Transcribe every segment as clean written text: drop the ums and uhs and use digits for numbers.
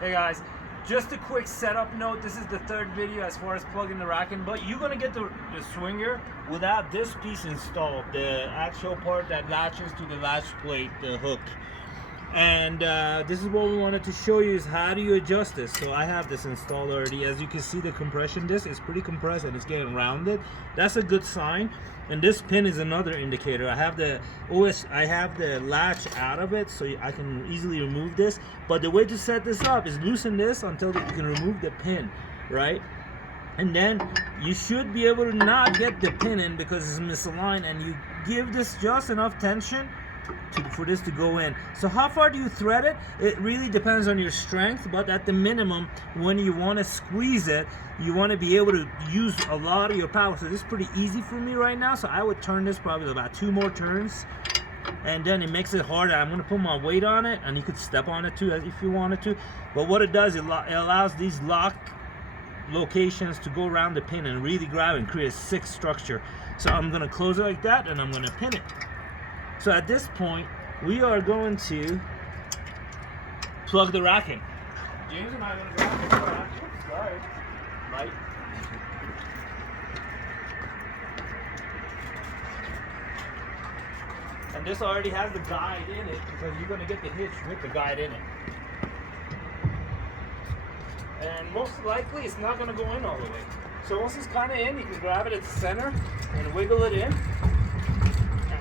Hey guys, just a quick setup note. This is the third video as far as plugging the rack in, but you're gonna get the swinger without this piece installed, the actual part that latches to the latch plate, the hook. And this is what we wanted to show you, is how do you adjust this. So I have this installed already. As you can see, the compression disc is pretty compressed and it's getting rounded. That's a good sign. And this pin is another indicator. I have the latch out of it, so I can easily remove this. But the way to set this up is loosen this until you can remove the pin, right? And then you should be able to not get the pin in because it's misaligned, and you give this just enough tension for this to go in. So how far do you thread it? It really depends on your strength, but at the minimum, when you want to squeeze it, you want to be able to use a lot of your power. So this is pretty easy for me right now, so I would turn this probably about 2 more turns, and then it makes it harder. I'm going to put my weight on it, and you could step on it too if you wanted to. But what it does, it allows these lock locations to go around the pin and really grab and create a sick structure. So I'm going to close it like that, and I'm going to pin it. So at this point, we are going to plug the rack in. James and I are going to grab the rack. Sorry. Light. And this already has the guide in it because you're going to get the hitch with the guide in it. And most likely it's not going to go in all the way. So once it's kind of in, you can grab it at the center and wiggle it in.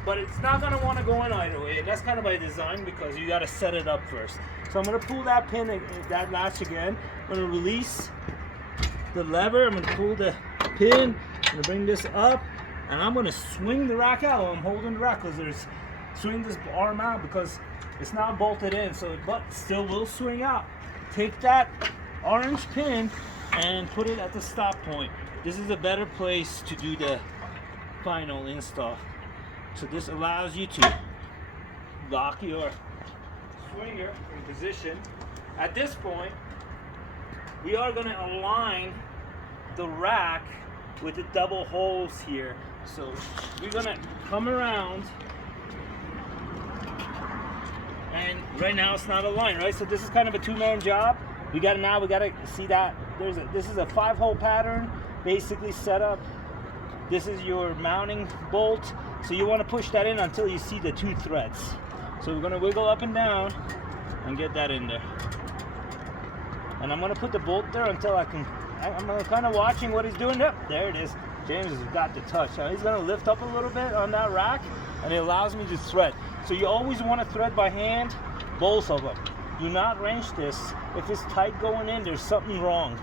But it's not going to want to go in either way. And that's kind of by design because you got to set it up first. So I'm going to pull that pin, that latch again. I'm going to release the lever. I'm going to pull the pin. I'm going to bring this up. And I'm going to swing the rack out while I'm holding the rack, because swing this arm out because it's not bolted in. So but still will swing out. Take that orange pin and put it at the stop point. This is a better place to do the final install. So this allows you to lock your swinger in position. At this point, we are going to align the rack with the double holes here. So we're going to come around, and right now it's not aligned, right? So this is kind of a two-man job. We got to see that this is a 5-hole pattern basically set up. This is your mounting bolt. So you want to push that in until you see the 2 threads. So we're going to wiggle up and down and get that in there. And I'm going to put the bolt there until I'm kind of watching what he's doing. Yep, there it is. James has got the touch. Now he's going to lift up a little bit on that rack, and it allows me to thread. So you always want to thread by hand, both of them. Do not wrench this. If it's tight going in, there's something wrong,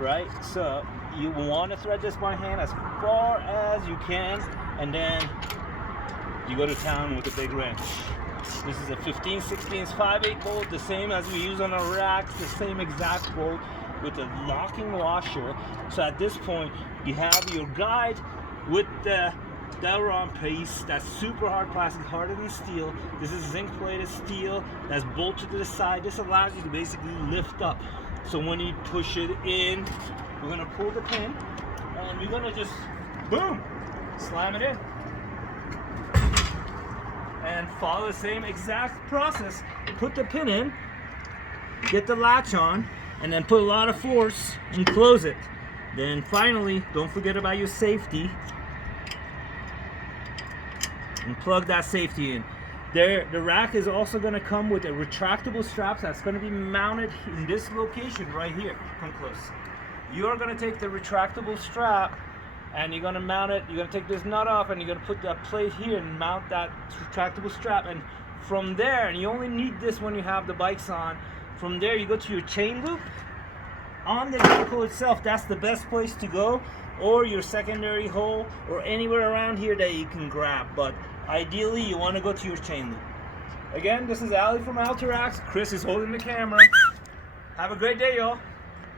right? So you want to thread this by hand as far as you can, and then you go to town with a big wrench. This is a 15/16 5/8 bolt, the same as we use on our racks, the same exact bolt with the locking washer. So at this point, you have your guide with the Delron piece that's super hard plastic, harder than steel. This is zinc plated steel that's bolted to the side. This allows you to basically lift up. So when you push it in, we're gonna pull the pin, and we're gonna just, boom, slam it in. And follow the same exact process. Put the pin in, get the latch on, and then put a lot of force and close it. Then finally, don't forget about your safety, and plug that safety in. The rack is also going to come with a retractable strap that's going to be mounted in this location right here. Come close. You are going to take the retractable strap and you're going to mount it. You're going to take this nut off and you're going to put that plate here and mount that retractable strap. And from there, and you only need this when you have the bikes on, from there you go to your chain loop on the vehicle itself. That's the best place to go, or your secondary hole, or anywhere around here that you can grab. But ideally, you want to go to your chain loop. Again, this is Ali from ALTA. Chris is holding the camera. Have a great day, y'all.